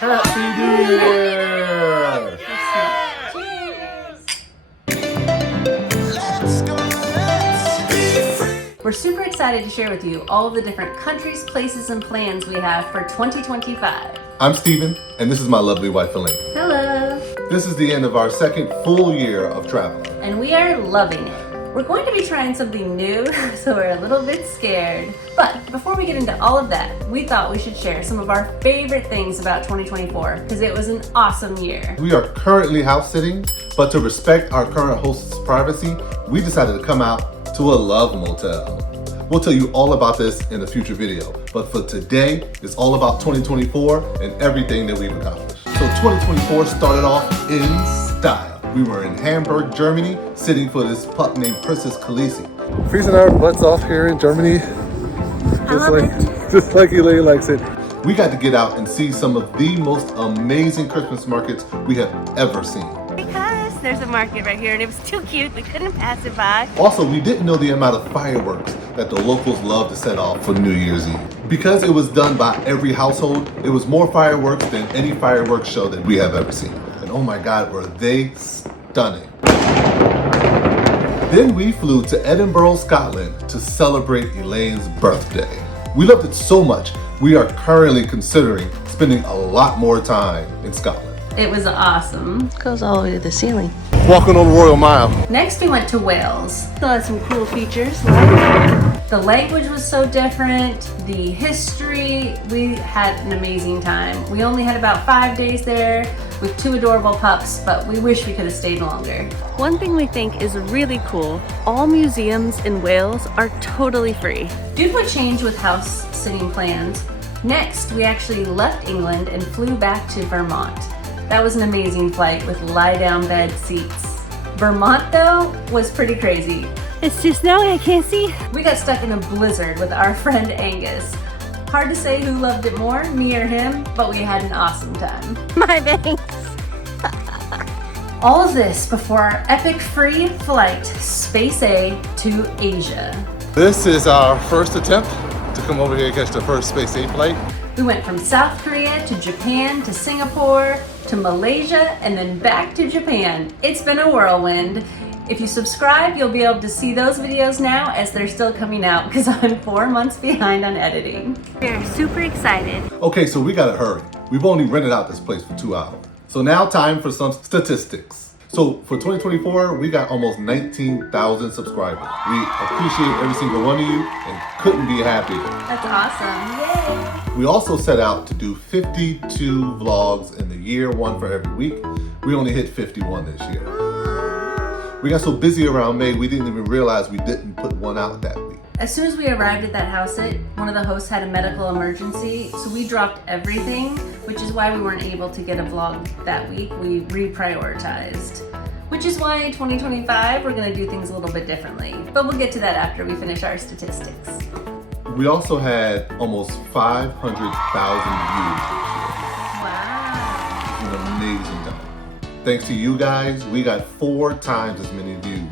Happy New Year! We're super excited to share with you all of the different countries, places, and plans we have for 2025. I'm Steven, and this is my lovely wife, Elaine. Hello! This is the end of our second full year of traveling. And we are loving it. We're going to be trying something new, so we're a little bit scared. But before we get into all of that, we thought we should share some of our favorite things about 2024, because it was an awesome year. We are currently house sitting, but to respect our current host's privacy, we decided to come out to a love motel. We'll tell you all about this in a future video, but for today, it's all about 2024 and everything that we've accomplished. So 2024 started off in style. We were in Hamburg, Germany, sitting for this pup named Princess Khaleesi. Freezing our butts off here in Germany, just like Elaine likes it. We got to get out and see some of the most amazing Christmas markets we have ever seen. Because there's a market right here and it was too cute, we couldn't pass it by. Also, we didn't know the amount of fireworks that the locals love to set off for New Year's Eve. Because it was done by every household, it was more fireworks than any fireworks show that we have ever seen. And oh my God, were they stunning. Then we flew to Edinburgh, Scotland to celebrate Elaine's birthday. We loved it so much, we are currently considering spending a lot more time in Scotland. It was awesome. Goes all the way to the ceiling. Walking on the Royal Mile. Next we went to Wales. Still had some cool features like The language was so different, the history, we had an amazing time. We only had about 5 days there with 2 adorable pups, but we wish we could have stayed longer. One thing we think is really cool, all museums in Wales are totally free. Due to a change with house sitting plans, next we actually left England and flew back to Vermont. That was an amazing flight with lie-down bed seats. Vermont though was pretty crazy. It's too snowy, I can't see. We got stuck in a blizzard with our friend Angus. Hard to say who loved it more, me or him, but we had an awesome time. My thanks. All of this before our epic free flight, Space A to Asia. This is our first attempt to come over here and catch the first Space A flight. We went from South Korea to Japan to Singapore to Malaysia and then back to Japan. It's been a whirlwind. If you subscribe, you'll be able to see those videos now as they're still coming out because I'm 4 months behind on editing. We're super excited. Okay, so we gotta hurry. We've only rented out this place for 2 hours. So now time for some statistics. So for 2024, we got almost 19,000 subscribers. We appreciate every single one of you and couldn't be happier. That's awesome. Yay! We also set out to do 52 vlogs in the year, one for every week. We only hit 51 this year. We got so busy around May, we didn't even realize we didn't put one out that week. As soon as we arrived at that house sit, one of the hosts had a medical emergency, so we dropped everything, which is why we weren't able to get a vlog that week. We reprioritized. Which is why in 2025, we're gonna do things a little bit differently. But we'll get to that after we finish our statistics. We also had almost 500,000 views Wow. this year. It's an amazing time. Thanks to you guys, we got 4 times as many views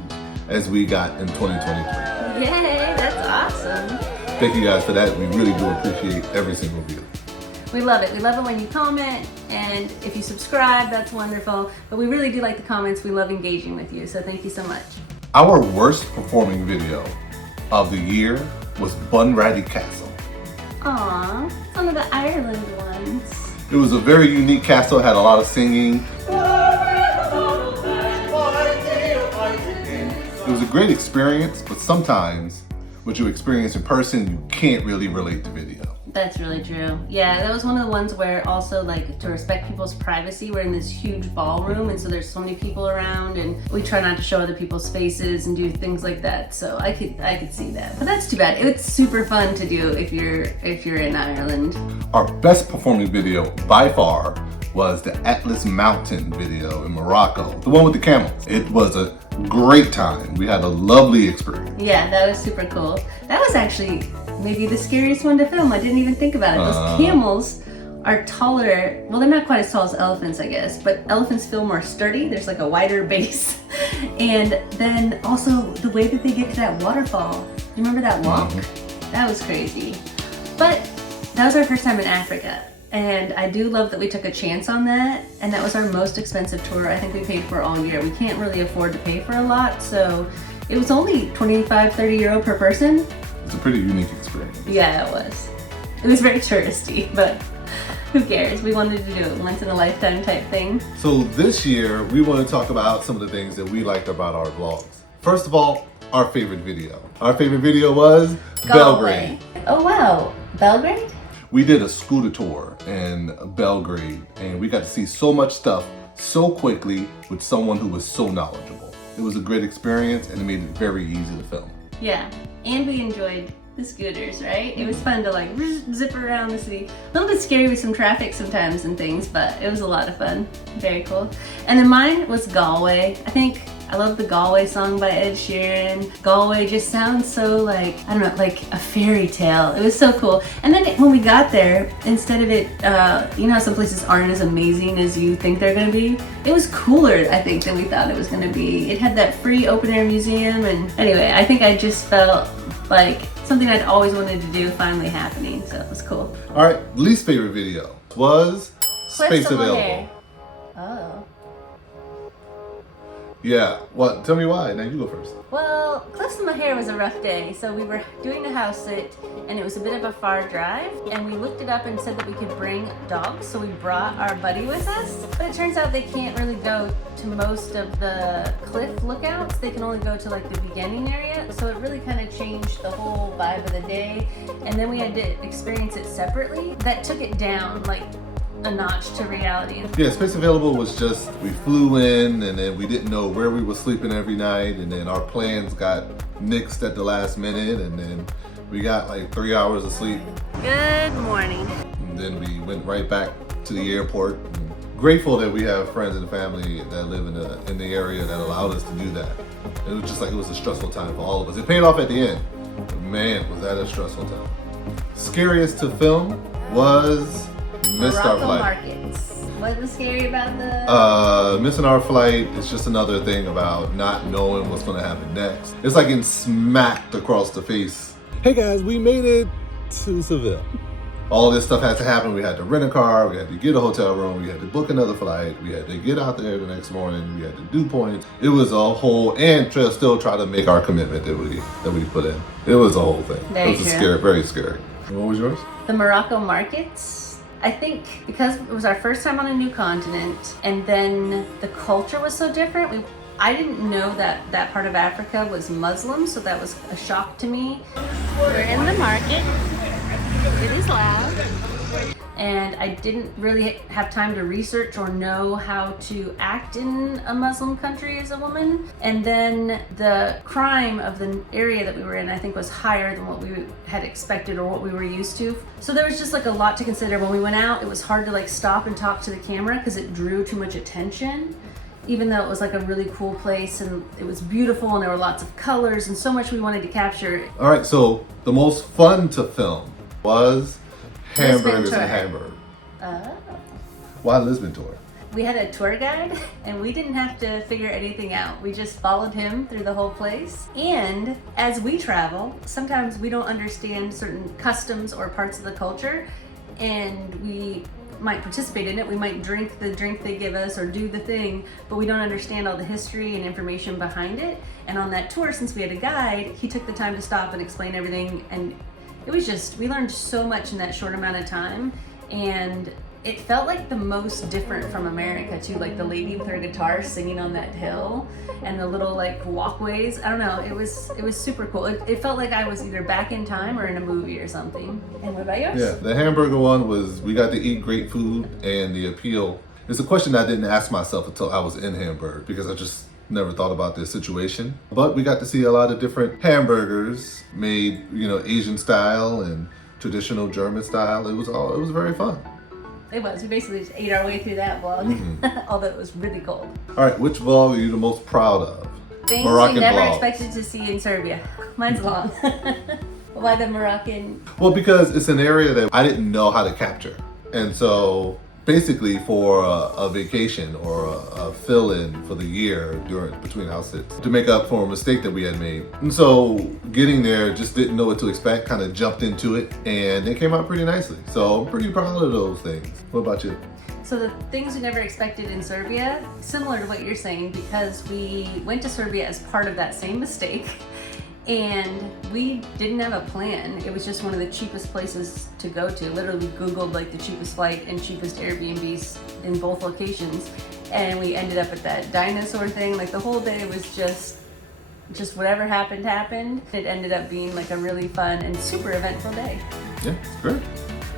as we got in 2023. Yay, that's awesome. Thank you guys for that. We really do appreciate every single view. We love it. We love it when you comment, and if you subscribe, that's wonderful. But we really do like the comments. We love engaging with you, so thank you so much. Our worst performing video of the year was Bunratty Castle. Aw, it's one of the Ireland ones. It was a very unique castle, had a lot of singing. It was a great experience, but sometimes what you experience in person, you can't really relate to video. That's really true. Yeah, that was one of the ones where also, like, to respect people's privacy, we're in this huge ballroom, and so there's so many people around, and we try not to show other people's faces and do things like that. So I could see that. But that's too bad. It's super fun to do if you're in Ireland. Our best performing video by far was the Atlas Mountain video in Morocco, the one with the camels. It was a great time. We had a lovely experience. Yeah, that was super cool. That was actually maybe the scariest one to film. I didn't even think about it. Those camels are taller. Well, they're not quite as tall as elephants, I guess, but elephants feel more sturdy. There's like a wider base. And then also the way that they get to that waterfall. You remember that walk? That was crazy. But that was our first time in Africa. And I do love that we took a chance on that. And that was our most expensive tour I think we paid for all year. We can't really afford to pay for a lot, so it was only 25, 30 euro per person. It's a pretty unique experience. Yeah, it was. It was very touristy, but who cares? We wanted to do it once in a lifetime type thing. So this year, we want to talk about some of the things that we liked about our vlogs. First of all, our favorite video. Our favorite video was Belgrade. Oh wow, Belgrade? We did a scooter tour in Belgrade, and we got to see so much stuff so quickly with someone who was so knowledgeable. It was a great experience, and it made it very easy to film. Yeah, and we enjoyed the scooters, right? It was fun to like zip around the city. A little bit scary with some traffic sometimes and things, but it was a lot of fun. Very cool. And then mine was Galway. I love the Galway song by Ed Sheeran. Galway just sounds so like, I don't know, like a fairy tale. It was so cool. And then when we got there, instead of it, you know how some places aren't as amazing as you think they're gonna be? It was cooler, I think, than we thought it was gonna be. It had that free open air museum, and anyway, I think I just felt like something I'd always wanted to do finally happening, so it was cool. All right, least favorite video was Space Available. Oh. Yeah, what? Tell me why. Now you go first. Well, Cliffs in my hair was a rough day, so we were doing a house sit, and it was a bit of a far drive, and we looked it up and said that we could bring dogs, so we brought our buddy with us. But it turns out they can't really go to most of the cliff lookouts. They can only go to like the beginning area, so it really kind of changed the whole vibe of the day. And then we had to experience it separately. That took it down like a notch to reality. Yeah, Space Available was just, we flew in and then we didn't know where we were sleeping every night, and then our plans got nixed at the last minute, and then we got like 3 hours of sleep. Good morning. And then we went right back to the airport. And grateful that we have friends and family that live in the area that allowed us to do that. It was just like, it was a stressful time for all of us. It paid off at the end, but man, was that a stressful time. Scariest to film was missed our flight. Markets. What was scary about the? Missing our flight is just another thing about not knowing what's going to happen next. It's like getting smacked across the face. Hey guys, we made it to Seville. All this stuff had to happen. We had to rent a car, we had to get a hotel room, we had to book another flight, we had to get out there the next morning, we had to do points. It was a whole, and still try to make our commitment that we put in. It was a whole thing. Very it was true. Very scary. What was yours? The Morocco markets. I think because it was our first time on a new continent, and then the culture was so different, I didn't know that that part of Africa was Muslim, so that was a shock to me. We're in the market. It is loud. And I didn't really have time to research or know how to act in a Muslim country as a woman. And then the crime of the area that we were in, I think, was higher than what we had expected or what we were used to. So there was just like a lot to consider. When we went out, it was hard to like stop and talk to the camera because it drew too much attention. Even though it was like a really cool place and it was beautiful and there were lots of colors and so much we wanted to capture. All right, so the most fun to film was hamburgers in Hamburg. Oh. Why Lisbon tour? We had a tour guide and we didn't have to figure anything out. We just followed him through the whole place. And as we travel, sometimes we don't understand certain customs or parts of the culture, and we might participate in it. We might drink the drink they give us or do the thing, but we don't understand all the history and information behind it. And on that tour, since we had a guide, he took the time to stop and explain everything, and it was just, we learned so much in that short amount of time, and it felt like the most different from America too, like the lady with her guitar singing on that hill and the little like walkways. I don't know, it was super cool. It felt like I was either back in time or in a movie or something. And what about yours? Yeah, the hamburger one was, we got to eat great food, and the appeal. It's a question I didn't ask myself until I was in Hamburg, because I just never thought about this situation. But we got to see a lot of different hamburgers made, Asian style and traditional German style. It was very fun. It was. We basically just ate our way through that vlog, although it was really cold. All right, which vlog are you the most proud of? Things Moroccan we never vlogs. expected to see in Serbia. Mine's long. Why the Moroccan? Well, because it's an area that I didn't know how to capture. And so basically for a vacation or a fill-in for the year between house sits to make up for a mistake that we had made. And so getting there, just didn't know what to expect, kind of jumped into it, and it came out pretty nicely. So I'm pretty proud of those things. What about you? So the things we never expected in Serbia, similar to what you're saying, because we went to Serbia as part of that same mistake. And we didn't have a plan. It was just one of the cheapest places to go to. Literally, we Googled like the cheapest flight and cheapest Airbnbs in both locations. And we ended up at that dinosaur thing. Like the whole day was just whatever happened. It ended up being like a really fun and super eventful day. Yeah, it's great.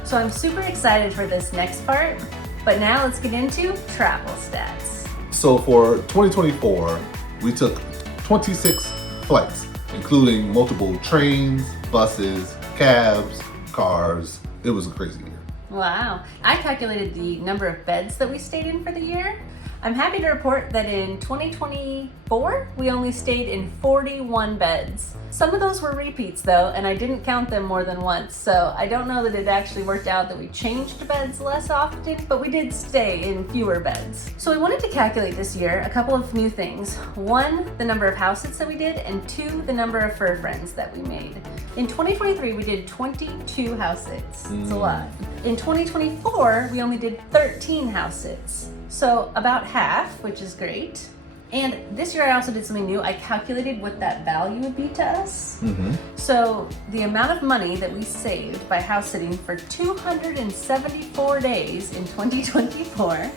So I'm super excited for this next part. But now let's get into travel stats. So for 2024, we took 26 flights, including multiple trains, buses, cabs, cars. It was a crazy year. Wow. I calculated the number of beds that we stayed in for the year. I'm happy to report that in 2024, we only stayed in 41 beds. Some of those were repeats though, and I didn't count them more than once, so I don't know that it actually worked out that we changed beds less often, but we did stay in fewer beds. So we wanted to calculate this year a couple of new things. One, the number of house sits that we did, and two, the number of fur friends that we made. In 2023, we did 22 house sits. It's a lot. In 2024, we only did 13 house sits. So about half, which is great. And this year I also did something new. I calculated what that value would be to us. So the amount of money that we saved by house sitting for 274 days in 2024,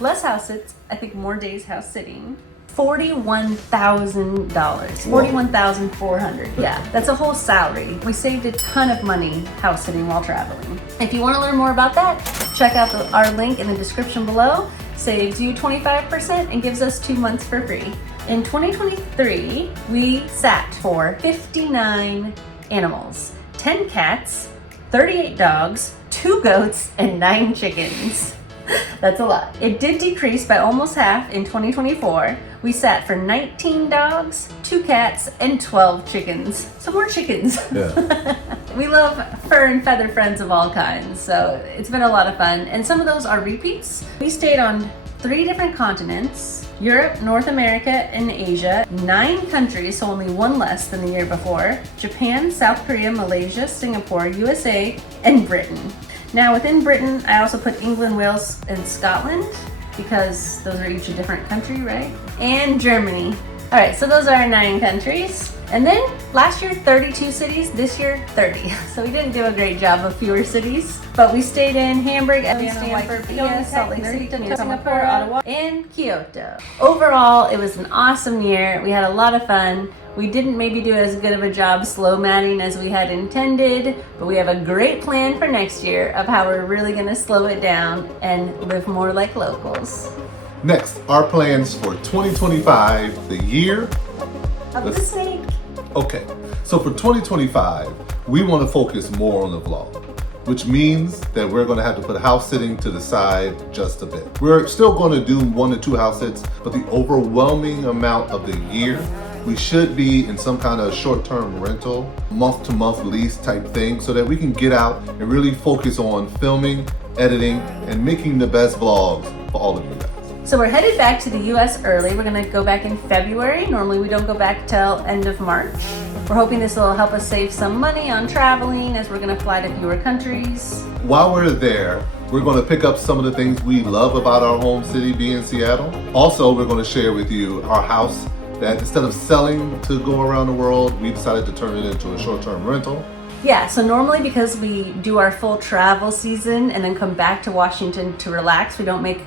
less house sits, I think more days house sitting, $41,000, $41,400. Yeah, that's a whole salary. We saved a ton of money house sitting while traveling. If you want to learn more about that, check out our link in the description below. Saves you 25% and gives us 2 months for free. In 2023, we sat for 59 animals, 10 cats, 38 dogs, 2 goats, and 9 chickens. That's a lot. It did decrease by almost half in 2024. We sat for 19 dogs, 2 cats, and 12 chickens. So more chickens. Yeah. We love fur and feather friends of all kinds, so it's been a lot of fun. And some of those are repeats. We stayed on 3 different continents: Europe, North America, and Asia. 9 countries, so only 1 less than the year before: Japan, South Korea, Malaysia, Singapore, USA, and Britain. Now within Britain, I also put England, Wales, and Scotland, because those are each a different country, right? And Germany. All right, so those are our 9 countries. And then last year, 32 cities, this year, 30. So we didn't do a great job of fewer cities, but we stayed in Hamburg, Edinburgh, Salt Lake City, Singapore, Ottawa, and Kyoto. Overall, it was an awesome year. We had a lot of fun. We didn't maybe do as good of a job slow matting as we had intended, but we have a great plan for next year of how we're really gonna slow it down and live more like locals. Next, our plans for 2025, the year Of the snake. Okay, so for 2025, we want to focus more on the vlog, which means that we're going to have to put house sitting to the side just a bit. We're still going to do 1 to 2 house sits, but the overwhelming amount of the year, we should be in some kind of short-term rental, month-to-month lease type thing, so that we can get out and really focus on filming, editing, and making the best vlogs for all of you guys. So we're headed back to the US early. We're gonna go back in February. Normally we don't go back till end of March. We're hoping this will help us save some money on traveling as we're gonna fly to fewer countries. While we're there, we're going to pick up some of the things we love about our home city being Seattle. Also, we're going to share with you our house that instead of selling to go around the world, we decided to turn it into a short-term rental. Yeah, so normally because we do our full travel season and then come back to Washington to relax, we don't make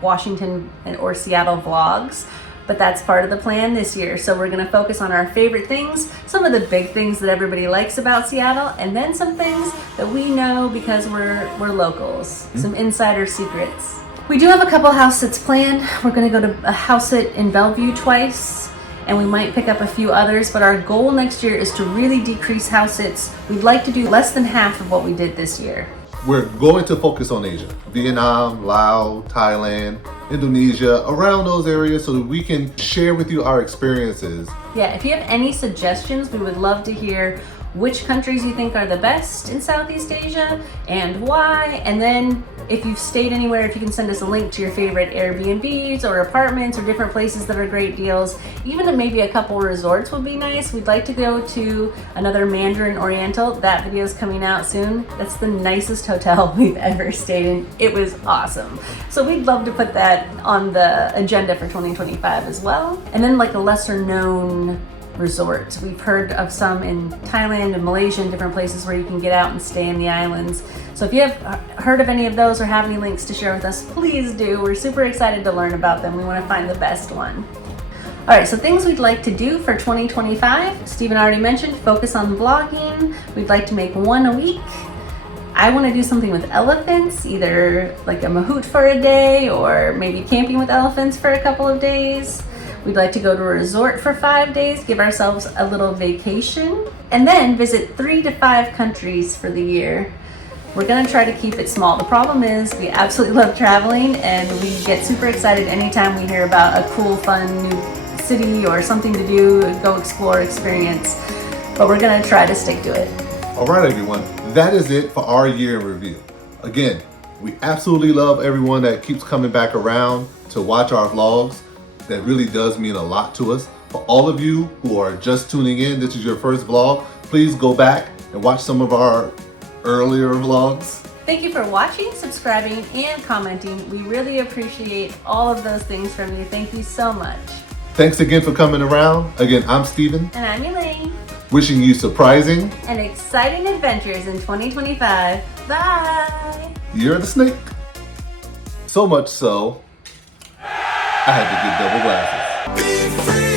Washington or Seattle vlogs, but that's part of the plan this year. So we're gonna focus on our favorite things, some of the big things that everybody likes about Seattle, and then some things that we know because we're locals, some insider secrets. We do have a couple house sits planned. We're gonna go to a house sit in Bellevue twice, and we might pick up a few others, but our goal next year is to really decrease house sits. We'd like to do less than half of what we did this year. We're going to focus on Asia, Vietnam, Laos, Thailand, Indonesia, around those areas so that we can share with you our experiences. Yeah, if you have any suggestions, we would love to hear which countries you think are the best in Southeast Asia and why, and then If you've stayed anywhere, if you can send us a link to your favorite Airbnbs or apartments or different places that are great deals, even maybe a couple resorts would be nice. We'd like to go to another Mandarin Oriental. That video is coming out soon. That's the nicest hotel we've ever stayed in. It was awesome. So we'd love to put that on the agenda for 2025 as well. And then like a lesser known resorts. We've heard of some in Thailand and Malaysia and different places where you can get out and stay in the islands. So if you have heard of any of those or have any links to share with us, please do. We're super excited to learn about them. We want to find the best one. All right, so things we'd like to do for 2025. Stephen already mentioned, focus on vlogging. We'd like to make one a week. I want to do something with elephants, either like a mahout for a day or maybe camping with elephants for a couple of days. We'd like to go to a resort for 5 days, give ourselves a little vacation, and then visit 3 to 5 countries for the year. We're gonna try to keep it small. The problem is we absolutely love traveling and we get super excited anytime we hear about a cool, fun new city or something to do, go explore, experience, but we're gonna try to stick to it. All right, everyone, that is it for our year in review. Again, we absolutely love everyone that keeps coming back around to watch our vlogs. That really does mean a lot to us. For all of you who are just tuning in, this is your first vlog, please go back and watch some of our earlier vlogs. Thank you for watching, subscribing, and commenting. We really appreciate all of those things from you. Thank you so much. Thanks again for coming around. Again, I'm Stephen. And I'm Elaine. Wishing you surprising and exciting adventures in 2025. Bye! Year of the Snake. So much so, I had to get double glasses. Be free.